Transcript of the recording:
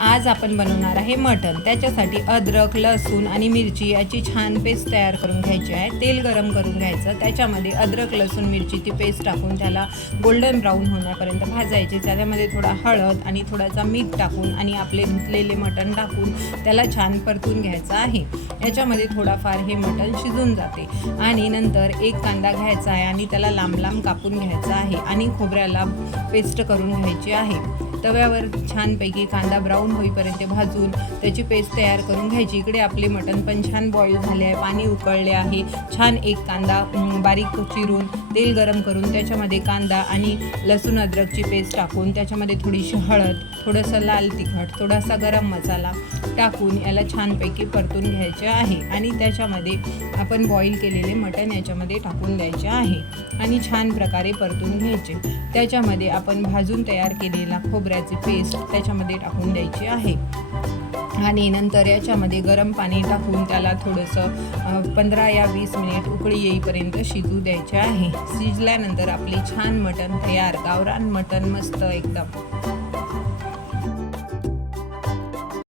आज आपण बनवणार आहे मटण। त्याच्यासाठी अद्रक, लसूण आणि मिरची याची छान पेस्ट तयार करून घ्यायची आहे। तेल गरम करून घ्यायचं, त्याच्यामध्ये अद्रक, लसूण, मिरची ती पेस्ट टाकून त्याला गोल्डन ब्राऊन होण्यापर्यंत भाजायचे। त्याच्यामध्ये थोडा हळद आणि थोडासा मीठ टाकून आणि आपले धुतलेले मटण टाकून त्याला छान परतून घ्यायचं आहे। याच्यामध्ये थोडाफार हे मटण शिजून जाते आणि नंतर एक कांदा घ्यायचा आहे आणि त्याला लांब लांब कापून घ्यायचा आहे आणि खोबऱ्याला पेस्ट करून घ्यायची आहे। तव्यावर छानपैकी कांदा ब्राऊन होईपर्यंत भाजून त्याची पेस्ट तयार करून घ्यायची। इकडे आपले मटण पण छान बॉईल झाले आहे, पाणी उकळले आहे। छान एक कांदा बारीक चिरून तेल गरम करून त्याच्यामध्ये कांदा आणि लसूण अद्रकची पेस्ट टाकून त्याच्यामध्ये थोडीशी हळद, थोडंसं लाल तिखट, थोडासा गरम मसाला टाकून याला छानपैकी परतून घ्यायचे आहे आणि त्याच्यामध्ये आपण बॉईल केलेले मटण याच्यामध्ये टाकून द्यायचे आहे आणि छान प्रकारे परतून घ्यायचे। त्याच्यामध्ये आपण भाजून तयार केलेला खोबऱ्याची पेस्ट त्याच्यामध्ये टाकून द्यायची आहे आणि नंतर याच्यामध्ये गरम पाणी टाकून त्याला थोडंसं 15 या 20 मिनिट उकळी येईपर्यंत शिजू द्यायचे आहे। शिजल्यानंतर आपले छान मटण तयार, गावरान मटण मस्त एकदम।